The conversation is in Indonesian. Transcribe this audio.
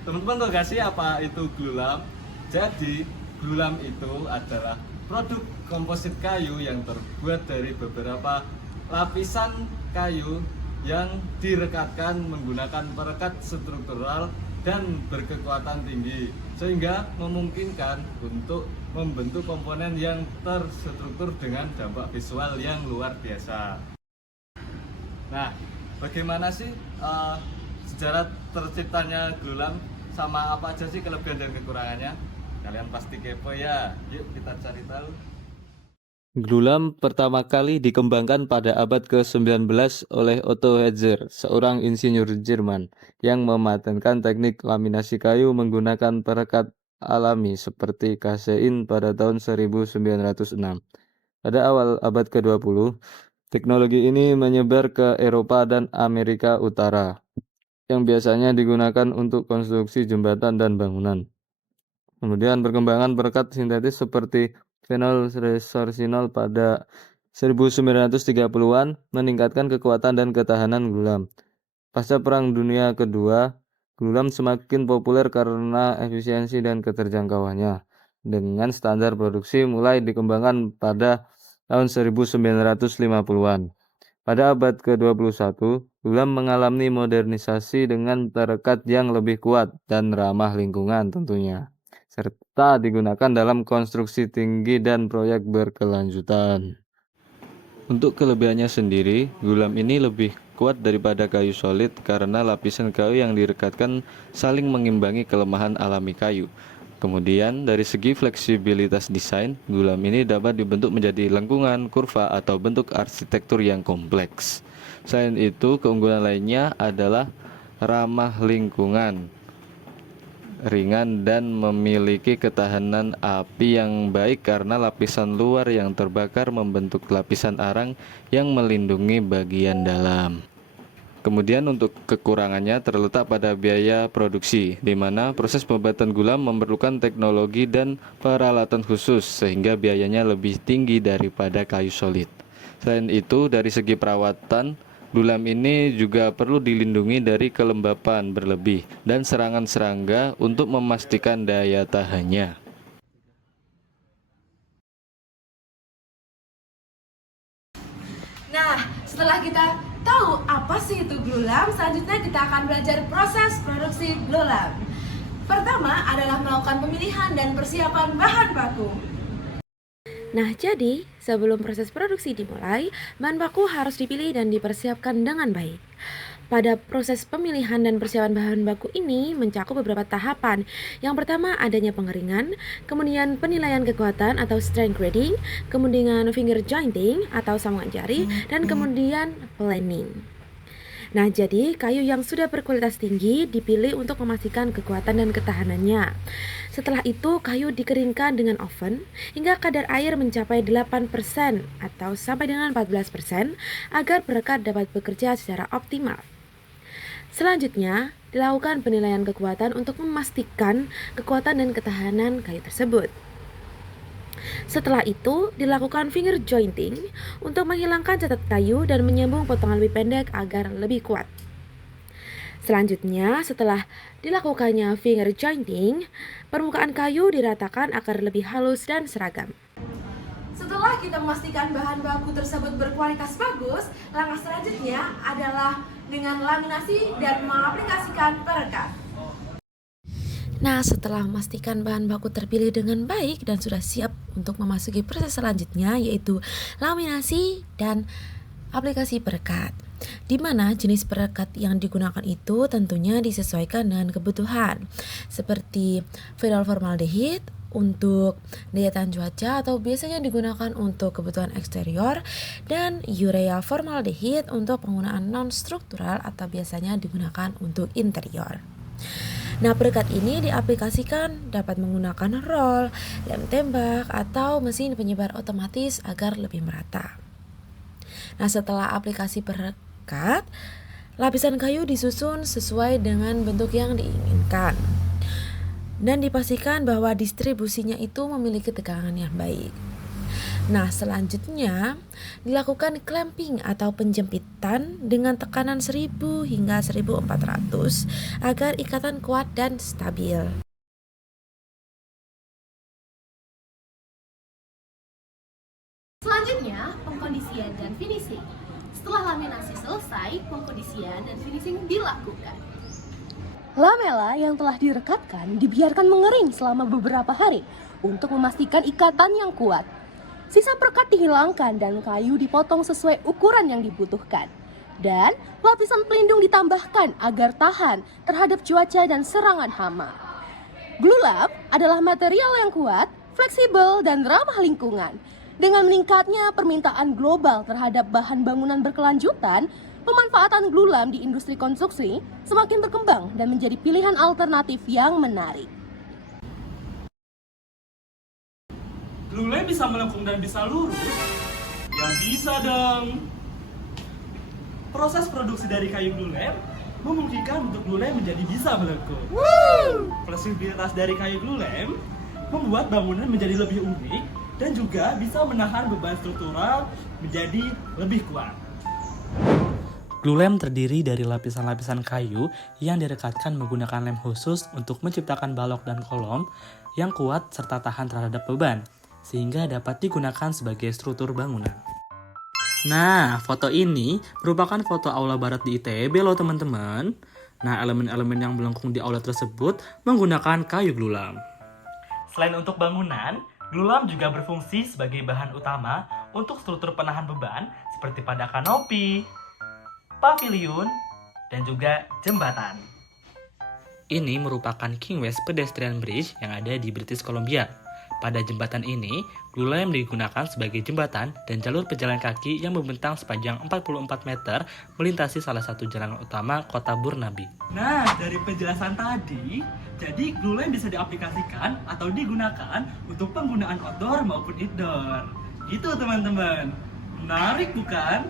Teman-teman tahu gak sih apa itu glulam? Jadi glulam itu adalah produk komposit kayu yang terbuat dari beberapa lapisan kayu yang direkatkan menggunakan perekat struktural dan berkekuatan tinggi, sehingga memungkinkan untuk membentuk komponen yang terstruktur dengan dampak visual yang luar biasa. Nah, bagaimana sih sejarah terciptanya glulam, sama apa aja sih kelebihan dan kekurangannya? Kalian pasti kepo ya. Yuk kita cari tahu. Glulam pertama kali dikembangkan pada abad ke-19 oleh Otto Hetzer, seorang insinyur Jerman yang mematenkan teknik laminasi kayu menggunakan perekat alami seperti kasein pada tahun 1906. Pada awal abad ke-20, teknologi ini menyebar ke Eropa dan Amerika Utara, yang biasanya digunakan untuk konstruksi jembatan dan bangunan. Kemudian perkembangan perekat sintetis seperti fenol resorcinol pada 1930-an meningkatkan kekuatan dan ketahanan glulam. Pasca Perang Dunia Kedua, glulam semakin populer karena efisiensi dan keterjangkauannya. Dengan standar produksi mulai dikembangkan pada tahun 1950-an. Pada abad ke-21, glulam mengalami modernisasi dengan perekat yang lebih kuat dan ramah lingkungan tentunya, serta digunakan dalam konstruksi tinggi dan proyek berkelanjutan. Untuk kelebihannya sendiri, glulam ini lebih kuat daripada kayu solid karena lapisan kayu yang direkatkan saling mengimbangi kelemahan alami kayu. Kemudian, dari segi fleksibilitas desain, glulam ini dapat dibentuk menjadi lengkungan, kurva, atau bentuk arsitektur yang kompleks. Selain itu, keunggulan lainnya adalah ramah lingkungan, ringan, dan memiliki ketahanan api yang baik karena lapisan luar yang terbakar membentuk lapisan arang yang melindungi bagian dalam. Kemudian untuk kekurangannya terletak pada biaya produksi, di mana proses pembuatan gula memerlukan teknologi dan peralatan khusus sehingga biayanya lebih tinggi daripada kayu solid. Selain itu, dari segi perawatan, glulam ini juga perlu dilindungi dari kelembapan berlebih dan serangan serangga untuk memastikan daya tahannya. Nah, setelah kita tahu apa sih itu glulam, selanjutnya kita akan belajar proses produksi glulam. Pertama adalah melakukan pemilihan dan persiapan bahan baku. Nah, jadi sebelum proses produksi dimulai, bahan baku harus dipilih dan dipersiapkan dengan baik. Pada proses pemilihan dan persiapan bahan baku ini mencakup beberapa tahapan. Yang pertama adanya pengeringan, kemudian penilaian kekuatan atau strength grading, kemudian finger jointing atau sambungan jari, dan kemudian planing. Nah, jadi kayu yang sudah berkualitas tinggi dipilih untuk memastikan kekuatan dan ketahanannya. Setelah itu, kayu dikeringkan dengan oven hingga kadar air mencapai 8% atau sampai dengan 14% agar perekat dapat bekerja secara optimal. Selanjutnya, dilakukan penilaian kekuatan untuk memastikan kekuatan dan ketahanan kayu tersebut. Setelah itu, dilakukan finger jointing untuk menghilangkan catat kayu dan menyambung potongan lebih pendek agar lebih kuat. Selanjutnya, setelah dilakukannya finger jointing, permukaan kayu diratakan agar lebih halus dan seragam. Setelah kita memastikan bahan baku tersebut berkualitas bagus, langkah selanjutnya adalah dengan laminasi dan mengaplikasikan perekat. Nah, setelah memastikan bahan baku terpilih dengan baik dan sudah siap untuk memasuki proses selanjutnya, yaitu laminasi dan aplikasi perekat, di mana jenis perekat yang digunakan itu tentunya disesuaikan dengan kebutuhan, seperti phenol formaldehid untuk daya tahan cuaca atau biasanya digunakan untuk kebutuhan eksterior, dan urea formaldehid untuk penggunaan non-struktural atau biasanya digunakan untuk interior. Nah, perekat ini diaplikasikan dapat menggunakan roll, lem tembak, atau mesin penyebar otomatis agar lebih merata. Nah, setelah aplikasi perekat, lapisan kayu disusun sesuai dengan bentuk yang diinginkan dan dipastikan bahwa distribusinya itu memiliki tegangan yang baik. Nah, selanjutnya dilakukan clamping atau penjempitan dengan tekanan 1000 hingga 1400 agar ikatan kuat dan stabil. Selanjutnya, pengkondisian dan finishing. Setelah laminasi selesai, pengkondisian dan finishing dilakukan. Lamela yang telah direkatkan dibiarkan mengering selama beberapa hari untuk memastikan ikatan yang kuat. Sisa perekat dihilangkan dan kayu dipotong sesuai ukuran yang dibutuhkan. Dan lapisan pelindung ditambahkan agar tahan terhadap cuaca dan serangan hama. Glulam adalah material yang kuat, fleksibel, dan ramah lingkungan. Dengan meningkatnya permintaan global terhadap bahan bangunan berkelanjutan, pemanfaatan glulam di industri konstruksi semakin berkembang dan menjadi pilihan alternatif yang menarik. Glulam bisa melengkung dan bisa lurus? Ya bisa dong. Proses produksi dari kayu glulam memungkinkan untuk glulam menjadi bisa melengkung. Fleksibilitas dari kayu glulam membuat bangunan menjadi lebih unik dan juga bisa menahan beban struktural menjadi lebih kuat. Glulam terdiri dari lapisan-lapisan kayu yang direkatkan menggunakan lem khusus untuk menciptakan balok dan kolom yang kuat serta tahan terhadap beban, sehingga dapat digunakan sebagai struktur bangunan. Nah, foto ini merupakan foto aula barat di ITB loh teman-teman. Nah, elemen-elemen yang melengkung di aula tersebut menggunakan kayu glulam. Selain untuk bangunan, glulam juga berfungsi sebagai bahan utama untuk struktur penahan beban seperti pada kanopi, pavilion, dan juga jembatan. Ini merupakan King West Pedestrian Bridge yang ada di British Columbia. Pada jembatan ini, glulam digunakan sebagai jembatan dan jalur pejalan kaki yang membentang sepanjang 44 meter melintasi salah satu jalan utama kota Burnaby. Nah, dari penjelasan tadi, jadi glulam bisa diaplikasikan atau digunakan untuk penggunaan outdoor maupun indoor. Gitu teman-teman. Menarik bukan?